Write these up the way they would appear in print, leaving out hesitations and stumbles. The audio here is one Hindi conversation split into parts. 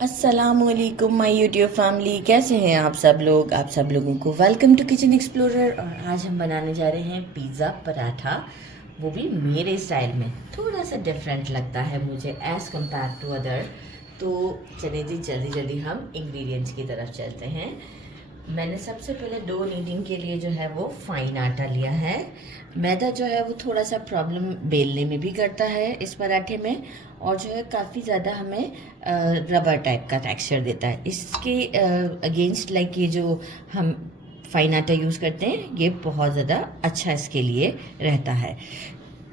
अस्सलामुअलैकुम माय यूट्यूब फैमिली, कैसे हैं आप सब लोग। आप सब लोगों को वेलकम टू किचन एक्सप्लोरर। और आज हम बनाने जा रहे हैं पिज़्ज़ा पराठा, वो भी मेरे स्टाइल में। थोड़ा सा डिफरेंट लगता है मुझे एज़ कम्पेयर टू अदर। तो चलिए जी, जल्दी जल्दी हम इंग्रेडिएंट्स की तरफ चलते हैं। मैंने सबसे पहले डो नीडिंग के लिए जो है वो फाइन आटा लिया है। मैदा जो है वो थोड़ा सा प्रॉब्लम बेलने में भी करता है इस पराठे में, और जो है काफ़ी ज़्यादा हमें रबर टाइप का टेक्सचर देता है। इसके अगेंस्ट लाइक ये जो हम फाइन आटा यूज़ करते हैं, ये बहुत ज़्यादा अच्छा इसके लिए रहता है।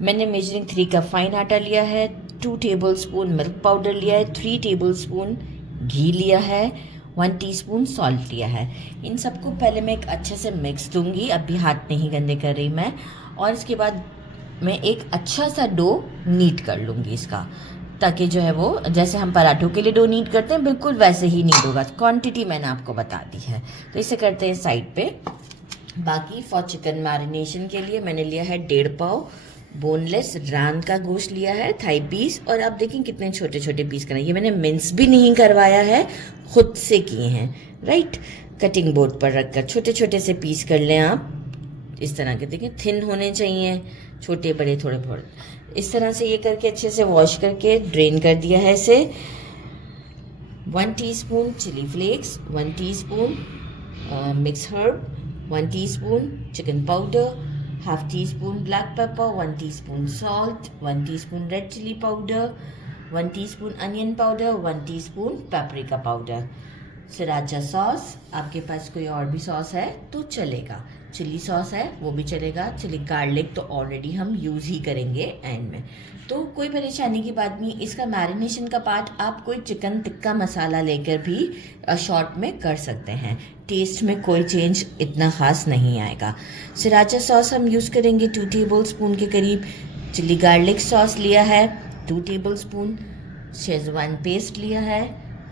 मैंने मेजरिंग 3 कप फाइन आटा लिया है, 2 टेबल स्पून मिल्क पाउडर लिया है, 3 टेबल स्पून घी लिया है, 1 टीस्पून सॉल्ट लिया है। इन सबको पहले मैं एक अच्छे से मिक्स दूंगी, अभी हाथ नहीं गंदे कर रही मैं। और इसके बाद मैं एक अच्छा सा डो नीट कर लूँगी इसका, ताकि जो है वो जैसे हम पराठों के लिए डो नीट करते हैं बिल्कुल वैसे ही नीट होगा। क्वांटिटी मैंने आपको बता दी है, तो इसे करते हैं साइड पे। बाकी फॉर चिकन मैरिनेशन के लिए मैंने लिया है 1.5 पाव बोनलेस रान का गोश्त लिया है, थाई पीस। और आप देखें कितने छोटे छोटे पीस करना, ये मैंने मिन्स भी नहीं करवाया है, खुद से किए हैं। राइट, कटिंग बोर्ड पर रखकर छोटे छोटे से पीस कर लें आप। इस तरह के देखें, थिन होने चाहिए, छोटे बड़े थोड़े थोड़े इस तरह से। ये करके अच्छे से वॉश करके ड्रेन कर दिया है इसे। 1 teaspoon chilli flakes, 1 teaspoon mix herb, 1 teaspoon chicken powder, half teaspoon black pepper, 1 teaspoon salt, 1 teaspoon red chilli powder, 1 teaspoon onion powder, 1 teaspoon paprika powder. Sriracha sauce, आपके पास कोई और भी सॉस है तो चलेगा, चिली सॉस है वो भी चलेगा। चिली गार्लिक तो ऑलरेडी हम यूज़ ही करेंगे एंड में, तो कोई परेशानी की बात नहीं। इसका मैरिनेशन का पार्ट आप कोई चिकन टिक्का मसाला लेकर भी शॉर्ट में कर सकते हैं, टेस्ट में कोई चेंज इतना ख़ास नहीं आएगा। सराचा सॉस हम यूज़ करेंगे 2 टेबल स्पून के करीब। चिली गार्लिक सॉस लिया है 2 टेबल स्पून। शेजवान पेस्ट लिया है,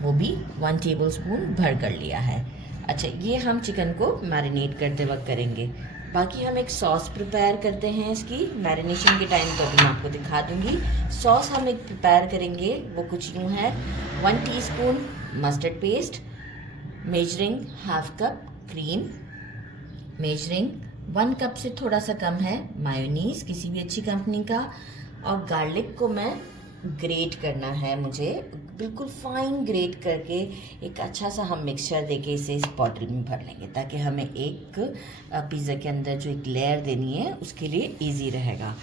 वो भी 1 टेबल स्पून भर कर लिया है। अच्छा, ये हम चिकन को मैरिनेट करते वक्त करेंगे। बाकी हम एक सॉस प्रिपेयर करते हैं इसकी मैरिनेशन के टाइम, तो मैं आपको दिखा दूंगी। सॉस हम एक प्रिपेयर करेंगे, वो कुछ यूँ है। 1 teaspoon mustard paste, measuring half cup cream, measuring 1 cup से थोड़ा सा कम है मायोनीज किसी भी अच्छी कंपनी का। और गार्लिक को मैं ग्रेट करना है मुझे, बिल्कुल फाइन ग्रेट करके एक अच्छा सा हम मिक्सचर देके इसे इस बॉटल में भर लेंगे, ताकि हमें एक पिज़्ज़ा के अंदर जो एक लेयर देनी है उसके लिए इजी रहेगा।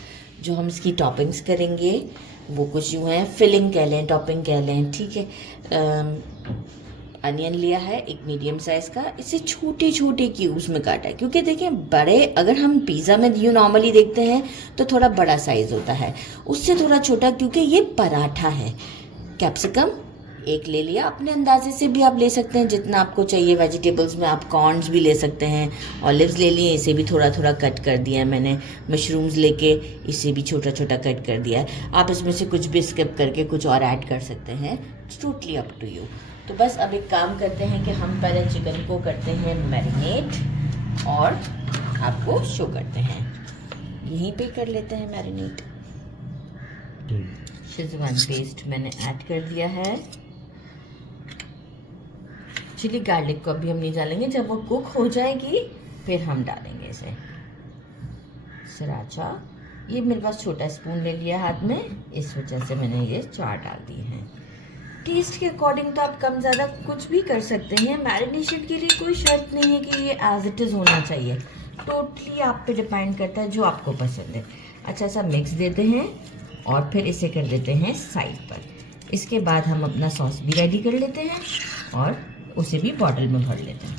जो हम इसकी टॉपिंग्स करेंगे वो कुछ यूँ है, फिलिंग कह लें, टॉपिंग कह लें, ठीक है। अनियन लिया है एक मीडियम साइज़ का, इसे छोटे छोटे क्यूब्स में काटा है, क्योंकि देखें बड़े अगर हम पिज़्ज़ा में यूँ नॉर्मली देखते हैं तो थोड़ा बड़ा साइज़ होता है, उससे थोड़ा छोटा, क्योंकि ये पराठा है। कैप्सिकम एक ले लिया, अपने अंदाजे से भी आप ले सकते हैं जितना आपको चाहिए। वेजिटेबल्स में आप कॉर्न्स भी ले सकते हैं, ऑलिव्स ले लिए, इसे भी थोड़ा थोड़ा कट कर दिया है मैंने। मशरूम्स लेके इसे भी छोटा छोटा कट कर दिया है। आप इसमें से कुछ भी स्किप करके कुछ और ऐड कर सकते हैं, टोटली अप टू यू। तो बस अब एक काम करते हैं कि हम पहले चिकन को करते हैं मैरिनेट और आपको शो करते हैं। यहीं पे कर लेते हैं मैरिनेट। शेजवान पेस्ट मैंने ऐड कर दिया है। चिली गार्लिक को अभी हम नहीं डालेंगे, जब वो कुक हो जाएगी फिर हम डालेंगे इसे। सराचा, ये मेरे पास छोटा स्पून ले लिया हाथ में, इस वजह से मैंने ये 4 डाल दिए हैं। टेस्ट के अकॉर्डिंग तो आप कम ज़्यादा कुछ भी कर सकते हैं। मैरिनेशन के लिए कोई शर्त नहीं है कि ये एज इट इज़ होना चाहिए, टोटली आप पे डिपेंड करता है जो आपको पसंद है। अच्छा सा मिक्स देते हैं और फिर इसे कर देते हैं साइड पर। इसके बाद हम अपना सॉस भी रेडी कर लेते हैं और उसे भी बॉटल में भर लेते हैं।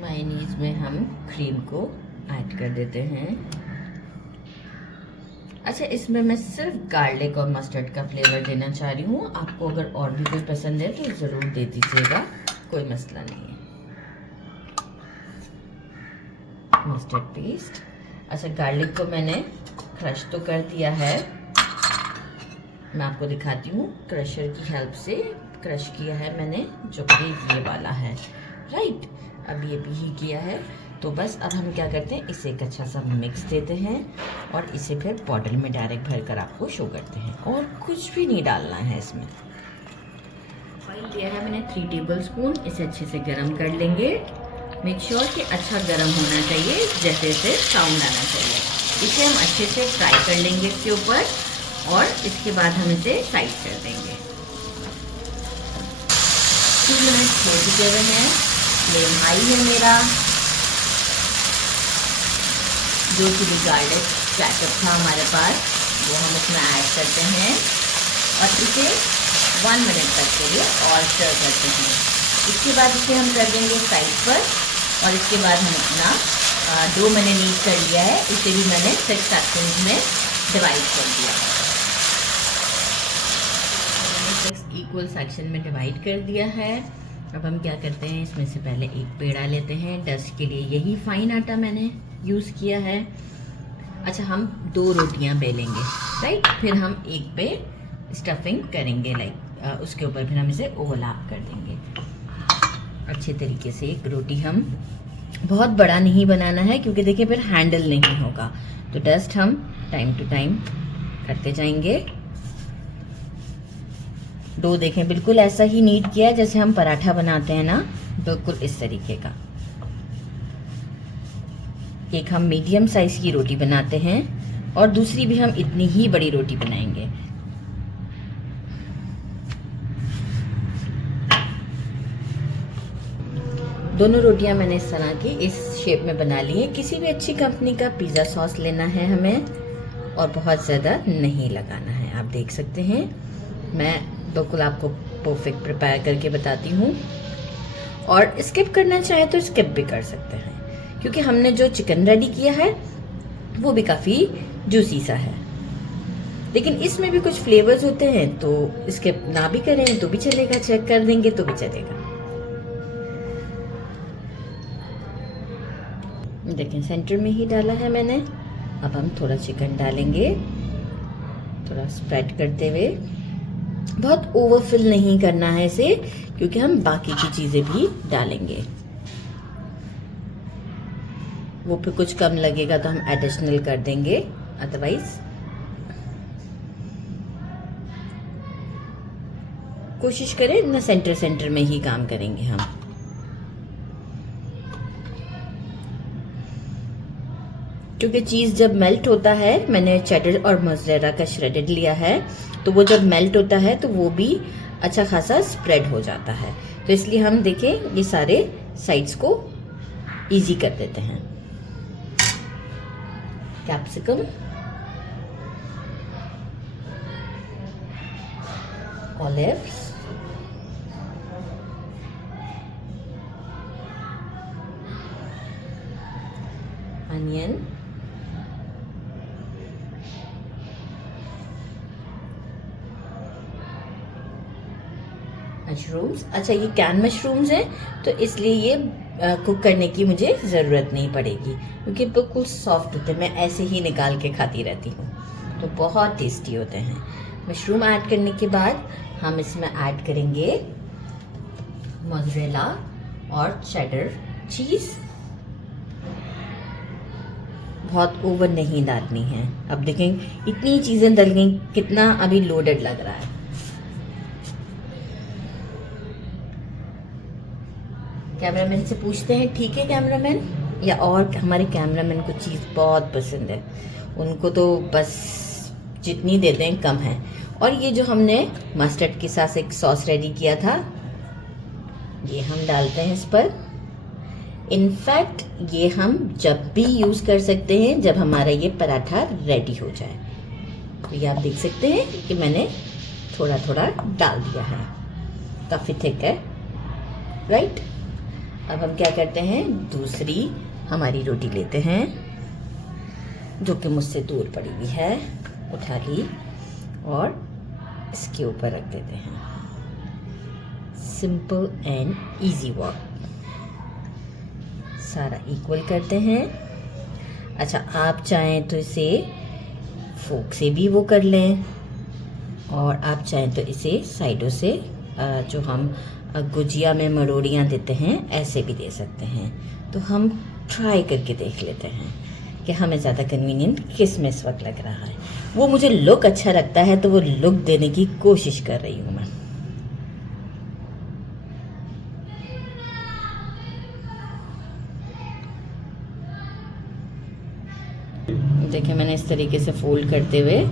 मायोनीज में हम क्रीम को ऐड कर देते हैं। अच्छा, इसमें मैं सिर्फ गार्लिक और मस्टर्ड का फ्लेवर देना चाह रही हूँ, आपको अगर और भी कोई पसंद है तो ज़रूर दे दीजिएगा, कोई मसला नहीं है। मस्टर्ड पेस्ट, अच्छा गार्लिक को मैंने क्रश तो कर दिया है, मैं आपको दिखाती हूँ। क्रशर की हेल्प से क्रश किया है मैंने, जो कि ये वाला है। राइट, अब ये भी ही किया है। तो बस अब हम क्या करते हैं, इसे एक अच्छा सा मिक्स देते हैं और इसे फिर बॉटल में डायरेक्ट भर कर आपको शो करते हैं, और कुछ भी नहीं डालना है इसमें। ऑयल लिया है मैंने 3 टेबलस्पून, इसे अच्छे से गरम कर लेंगे। मेक श्योर कि अच्छा गरम होना चाहिए, जैसे जैसे साउंड आना चाहिए। इसे हम अच्छे से फ्राई कर लेंगे इसके ऊपर, और इसके बाद हम इसे साइड कर देंगे। 2 मिनट हो चुके हुए हैं, फ्लेम हाई है मेरा। जो चिली गार्लिक कैचअप था हमारे पास, वो हम इसमें ऐड करते हैं और इसे 1 मिनट तक के लिए और स्टर करते हैं। इसके बाद इसे हम कर देंगे साइड पर, और इसके बाद हम अपना डो मैंने नीट कर लिया है, इसे भी मैंने 6 सेक्शंस में डिवाइड कर दिया है। 6 इक्वल सेक्शन में डिवाइड कर दिया है। अब हम क्या करते हैं, इसमें से पहले एक पेड़ा लेते हैं। डस्ट के लिए यही फाइन आटा मैंने यूज़ किया है। अच्छा, हम 2 रोटियां बेलेंगे, राइट। फिर हम एक पे स्टफिंग करेंगे, लाइक उसके ऊपर फिर हम इसे ओवरलैप कर देंगे अच्छे तरीके से। एक रोटी हम बहुत बड़ा नहीं बनाना है, क्योंकि देखिए फिर हैंडल नहीं होगा। तो डस्ट हम टाइम टू टाइम करते जाएंगे। डो देखें बिल्कुल ऐसा ही नीट किया है जैसे हम पराठा बनाते हैं ना, बिल्कुल इस तरीके का। एक हम मीडियम साइज की रोटी बनाते हैं और दूसरी भी हम इतनी ही बड़ी रोटी बनाएंगे। दोनों रोटियां मैंने इस तरह की इस शेप में बना ली है। किसी भी अच्छी कंपनी का पिज़्ज़ा सॉस लेना है हमें, और बहुत ज़्यादा नहीं लगाना है। आप देख सकते हैं, मैं बिल्कुल आपको परफेक्ट प्रिपेयर करके बताती हूँ। और स्किप करना चाहे तो स्किप भी कर सकते हैं, क्योंकि हमने जो चिकन रेडी किया है वो भी काफ़ी जूसी सा है। लेकिन इसमें भी कुछ फ्लेवर्स होते हैं, तो स्किप ना भी करें तो भी चलेगा, चेक कर देंगे तो भी चलेगा। देखें सेंटर में ही डाला है मैंने। अब हम थोड़ा चिकन डालेंगे, थोड़ा स्प्रेड करते हुए। बहुत ओवरफिल नहीं करना है इसे, क्योंकि हम बाकी की चीज़ें भी डालेंगे। वो फिर कुछ कम लगेगा तो हम एडिशनल कर देंगे, अदरवाइज कोशिश करें ना सेंटर में ही काम करेंगे हम। क्योंकि चीज़ जब मेल्ट होता है, मैंने चेडर और मोज़रेला का श्रेडेड लिया है, तो वो जब मेल्ट होता है तो वो भी अच्छा खासा स्प्रेड हो जाता है। तो इसलिए हम देखें ये सारे साइड्स को इजी कर देते हैं। Capsicum, olives, onion, mushrooms. अच्छा, ये कैन मशरूम्स हैं, तो इसलिए ये कुक करने की मुझे ज़रूरत नहीं पड़ेगी, क्योंकि बिल्कुल सॉफ्ट होते हैं। मैं ऐसे ही निकाल के खाती रहती हूँ, तो बहुत टेस्टी होते हैं। मशरूम ऐड करने के बाद हम इसमें ऐड करेंगे मोज़रेला और चेडर चीज़। बहुत ओवर नहीं डालनी है। अब देखें इतनी चीज़ें डल गई, कितना अभी लोडेड लग रहा है। कैमरामैन से पूछते हैं, ठीक है कैमरामैन? या और हमारे कैमरामैन को चीज़ बहुत पसंद है, उनको तो बस जितनी दे दें कम है। और ये जो हमने मस्टर्ड के साथ एक सॉस रेडी किया था, ये हम डालते हैं इस पर। इनफैक्ट ये हम जब भी यूज़ कर सकते हैं जब हमारा ये पराठा रेडी हो जाए। तो ये आप देख सकते हैं कि मैंने थोड़ा थोड़ा डाल दिया है, काफ़ी थिक है, राइट। अब हम क्या करते हैं, दूसरी हमारी रोटी लेते हैं जो कि मुझसे दूर पड़ी हुई है, उठा ली और इसके ऊपर रख देते हैं। Simple and easy work. सारा इक्वल करते हैं। अच्छा, आप चाहें तो इसे फोक से भी वो कर लें, और आप चाहें तो इसे साइडों से जो हम गुजिया में मरोड़ियाँ देते हैं ऐसे भी दे सकते हैं। तो हम ट्राई करके देख लेते हैं कि हमें ज़्यादा कन्वीनियंट किस में इस वक्त लग रहा है। वो मुझे लुक अच्छा लगता है तो वो लुक देने की कोशिश कर रही हूँ मैं। देखिए मैंने इस तरीके से फोल्ड करते हुए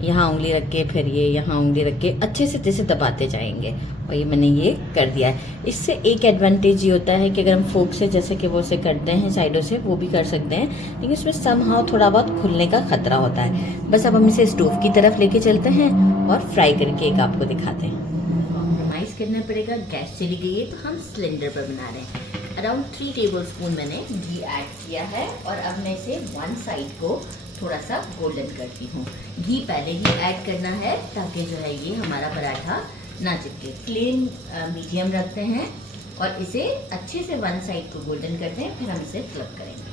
यहाँ उंगली रख के फिर ये यहाँ उंगली रख के अच्छे से जैसे दबाते जाएंगे, और ये मैंने ये कर दिया है। इससे एक एडवांटेज ये होता है कि अगर हम फोक से जैसे कि वो से करते हैं साइडों से, वो भी कर सकते हैं, लेकिन इसमें समहाउ थोड़ा बहुत खुलने का खतरा होता है। बस अब हम इसे स्टोव की तरफ लेके चलते हैं और फ्राई करके एक आपको दिखाते हैं। कॉम्प्रोमाइज़ करना पड़ेगा, गैस चली गई है तो हम सिलेंडर पर बना रहे हैं। अराउंड 3 टेबलस्पून मैंने घी ऐड किया है और अब मैं इसे वन साइड को थोड़ा सा गोल्डन करती हूँ। घी पहले ही ऐड करना है ताकि जो है ये हमारा पराठा ना चिपके। फ्लेम मीडियम रखते हैं और इसे अच्छे से वन साइड को गोल्डन करते हैं, फिर हम इसे फ्लिप करेंगे।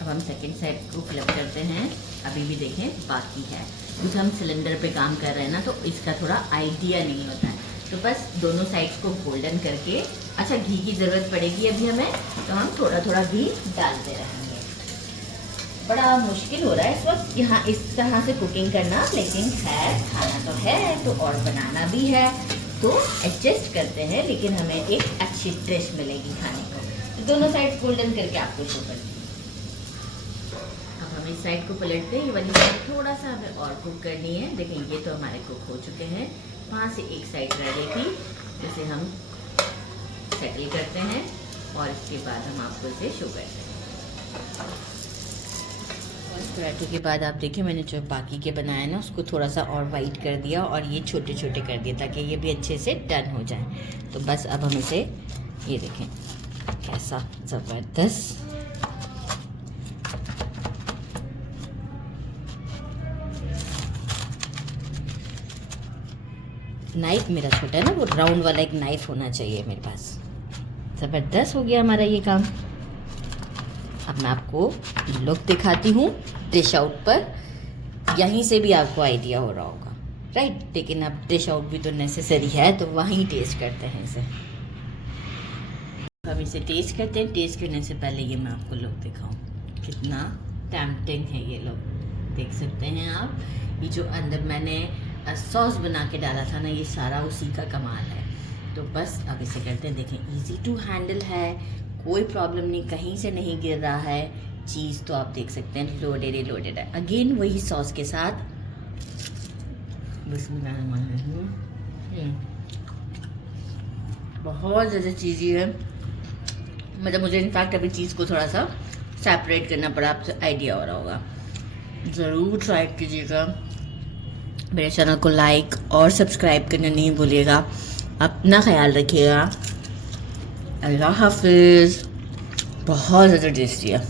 अब हम सेकंड साइड को फ्लिप करते हैं। अभी भी देखें बाकी है, क्योंकि हम सिलेंडर पे काम कर रहे हैं ना, तो इसका थोड़ा आइडिया नहीं होता है। तो बस दोनों साइड्स को गोल्डन करके, अच्छा घी की ज़रूरत पड़ेगी अभी हमें, तो हम थोड़ा थोड़ा घी डालते रहेंगे। बड़ा मुश्किल हो रहा है इस वक्त यहाँ इस तरह से कुकिंग करना, लेकिन है, खाना तो है तो और बनाना भी है, तो एडजस्ट करते हैं, लेकिन हमें एक अच्छी डिश मिलेगी खाने को। तो दोनों साइड गोल्डन करके आपको शो करती हूँ। अब हम इस साइड को पलटते हैं, ये वाली साइड थोड़ा सा हमें और कुक करनी है। देखें ये तो हमारे कुक हो चुके हैं, वहाँ से एक साइड रह गई थी, जिसे हम सेटल करते हैं और इसके बाद हम आपको इसे शो करते हैं। पराठे के बाद आप देखिए मैंने जो बाकी के बनाए ना उसको थोड़ा सा और वाइट कर दिया और ये छोटे छोटे कर दिए ताकि ये भी अच्छे से टर्न हो जाए। तो बस अब हम इसे, ये देखें कैसा ज़बरदस्त नाइफ मेरा छोटा है ना, वो राउंड वाला एक नाइफ होना चाहिए मेरे पास। ज़बरदस्त हो गया हमारा ये काम। अब मैं आपको लुक दिखाती हूँ डिश आउट पर, यहीं से भी आपको आइडिया हो रहा होगा, राइट? लेकिन अब डिश आउट भी तो नेसेसरी है, तो वहीं टेस्ट करते हैं इसे। हम इसे टेस्ट करते हैं। टेस्ट करने से पहले ये मैं आपको लुक दिखाऊं, कितना टेम्पटिंग है ये लुक, देख सकते हैं आप। ये जो अंदर मैंने सॉस बना के डाला था ना, ये सारा उसी का कमाल है। तो बस अब इसे करते हैं। देखें इजी टू हैंडल है, कोई प्रॉब्लम नहीं, कहीं से नहीं गिर रहा है। चीज़ तो आप देख सकते हैं लोडेड ही लोडेड है। अगेन वही सॉस के साथ, बहुत ज़्यादा चीज़ी है, मतलब मुझे इनफैक्ट अभी चीज़ को थोड़ा सा सेपरेट करना पड़ा, आपसे आइडिया हो रहा होगा। ज़रूर ट्राई कीजिएगा। मेरे चैनल को लाइक और सब्सक्राइब करना नहीं भूलिएगा। अपना ख्याल रखिएगा। अल्लाह हाफिज़। बहुत ज़्यादा टेस्टी है।